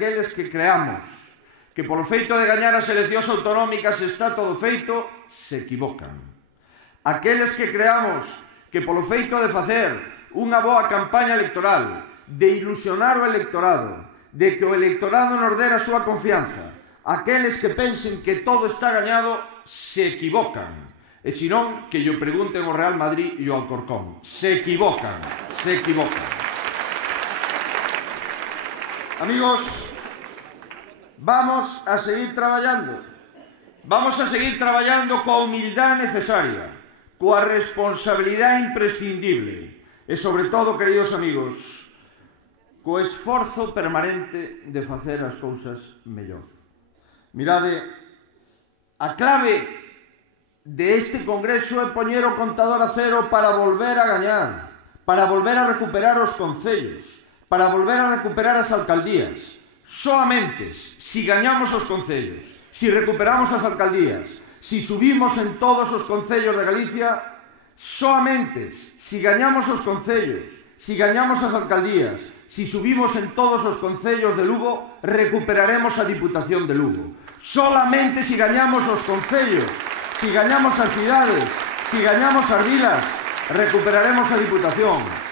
aqueles que creamos que polo feito de gañar as eleccións autonómicas está todo feito, se equivocan. Aqueles que creamos que polo feito de facer unha boa campaña electoral, de ilusionar o electorado, de que o electorado nos dera a súa confianza, aqueles que pensen que todo está gañado, se equivocan. E senón, que lle pregunten ao Real Madrid e ao Alcorcón. Se equivocan, se equivocan. Amigos, vamos a seguir traballando. Vamos a seguir traballando coa humildade necesaria, coa responsabilidade imprescindible e, sobre todo, queridos amigos, co esforzo permanente de facer as cousas mellor. Mirade, a clave deste Congreso é poñer o contador a cero para volver a gañar, para volver a recuperar os concellos, para volver a recuperar as alcaldías. Soamente si gañamos os concellos, si recuperamos as alcaldías, si subimos en todos os concellos de Galicia, soamente si gañamos os concellos, si gañamos as alcaldías, si subimos en todos os concellos de Lugo, recuperaremos a Diputación de Lugo. Solamente si gañamos os concellos, si gañamos as cidades, si gañamos as vilas, recuperaremos a Diputación.